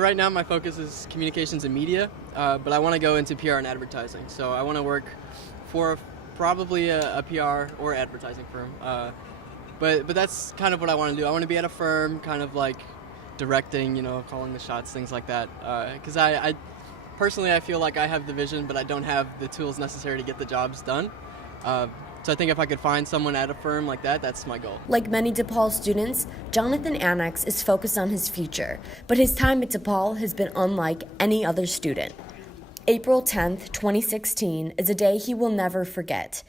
Right now my focus is communications and media, but I want to go into PR and advertising. So I want to work for probably a PR or advertising firm. But that's kind of what I want to do. I want to be at a firm, kind of like directing, calling the shots, things like that. Because I personally, I feel like I have the vision, but I don't have the tools necessary to get the jobs done. So I think if I could find someone at a firm like that, that's my goal. Like many DePaul students, Jonathan Annex is focused on his future, but his time at DePaul has been unlike any other student. April 10th, 2016 is a day he will never forget.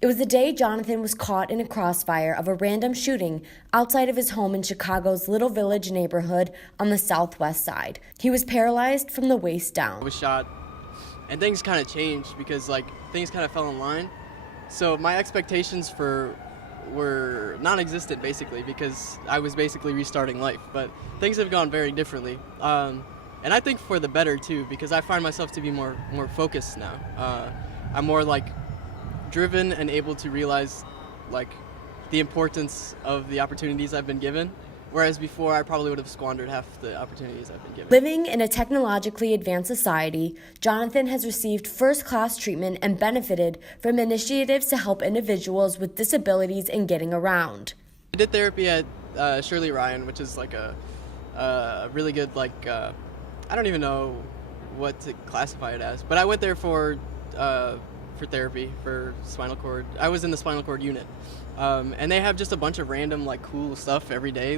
It was the day Jonathan was caught in a crossfire of a random shooting outside of his home in Chicago's Little Village neighborhood on the southwest side. He was paralyzed from the waist down. I was shot, and things kind of changed because things kind of fell in line. So my expectations were non-existent basically, because I was basically restarting life. But things have gone very differently, and I think for the better too, because I find myself to be more focused now. I'm more driven and able to realize the importance of the opportunities I've been given. Whereas before, I probably would have squandered half the opportunities I've been given. Living in a technologically advanced society, Jonathan has received first-class treatment and benefited from initiatives to help individuals with disabilities in getting around. I did therapy at Shirley Ryan, which is a really good, I don't even know what to classify it as, but I went there for therapy for spinal cord. I was in the spinal cord unit. And they have just a bunch of random cool stuff every day.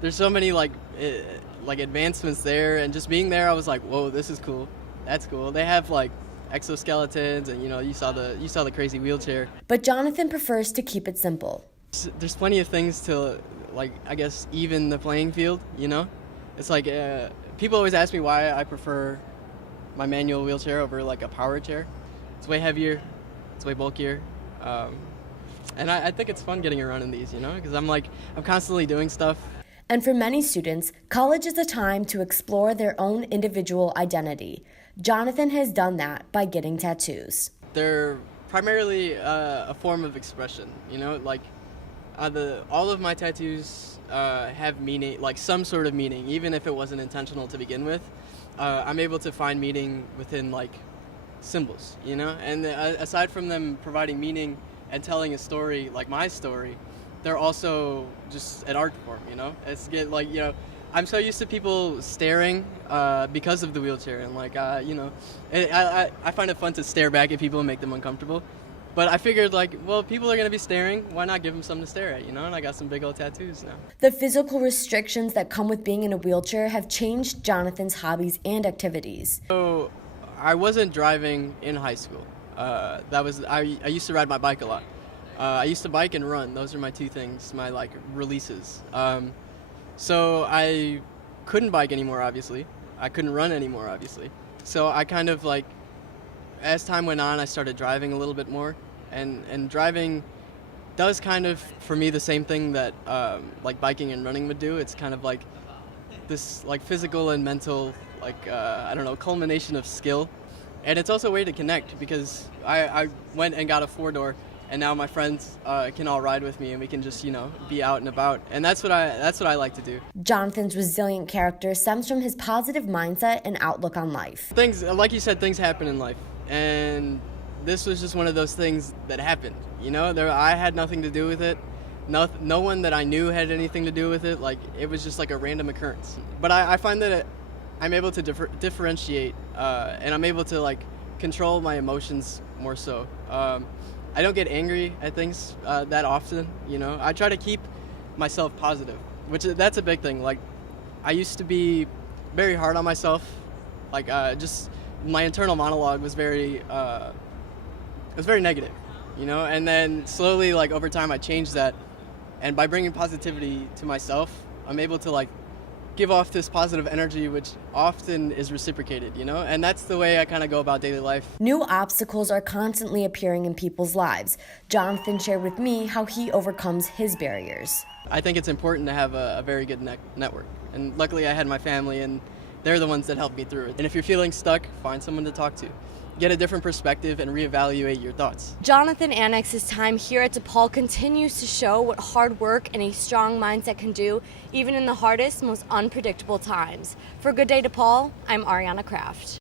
There's so many advancements there, and just being there I was like, whoa, this is cool. That's cool. They have exoskeletons, and you saw the crazy wheelchair. But Jonathan prefers to keep it simple. There's plenty of things to I guess even the playing field, It's people always ask me why I prefer my manual wheelchair over a power chair. It's way heavier, it's way bulkier. And I think it's fun getting around in these, because I'm constantly doing stuff. And for many students, college is a time to explore their own individual identity. Jonathan has done that by getting tattoos. They're primarily a form of expression, all of my tattoos have meaning, some sort of meaning, even if it wasn't intentional to begin with. I'm able to find meaning within symbols, and aside from them providing meaning and telling a story like my story, they're also just an art form, It's I'm so used to people staring because of the wheelchair, and I find it fun to stare back at people and make them uncomfortable. But I figured people are gonna be staring, why not give them something to stare at, And I got some big old tattoos now. The physical restrictions that come with being in a wheelchair have changed Jonathan's hobbies and activities. So I wasn't driving in high school. I used to ride my bike a lot. I used to bike and run. Those are my two things, my releases. So I couldn't bike anymore, obviously. I couldn't run anymore, obviously. So I kind of as time went on, I started driving a little bit more, and driving does kind of, for me, the same thing that biking and running would do. It's kind of this physical and mental culmination of skill. And it's also a way to connect, because I went and got a 4-door, and now my friends can all ride with me, and we can just be out and about. And that's what I like to do. Jonathan's resilient character stems from his positive mindset and outlook on life. Things, like you said, things happen in life, and this was just one of those things that happened. I had nothing to do with it. No one that I knew had anything to do with it. It was just a random occurrence. But I find that I'm able to differentiate, and I'm able to control my emotions more so. I don't get angry at things that often, I try to keep myself positive, that's a big thing. I used to be very hard on myself, just my internal monologue was very negative, and then slowly over time I changed that, and by bringing positivity to myself, I'm able to give off this positive energy, which often is reciprocated, and that's the way I kind of go about daily life. New obstacles are constantly appearing in people's lives. Jonathan shared with me how he overcomes his barriers. I think it's important to have a very good network, and luckily I had my family, and they're the ones that helped me through it. And if you're feeling stuck, find someone to talk to. get a different perspective and reevaluate your thoughts. Jonathan Annex's time here at DePaul continues to show what hard work and a strong mindset can do, even in the hardest, most unpredictable times. For Good Day DePaul, I'm Ariana Kraft.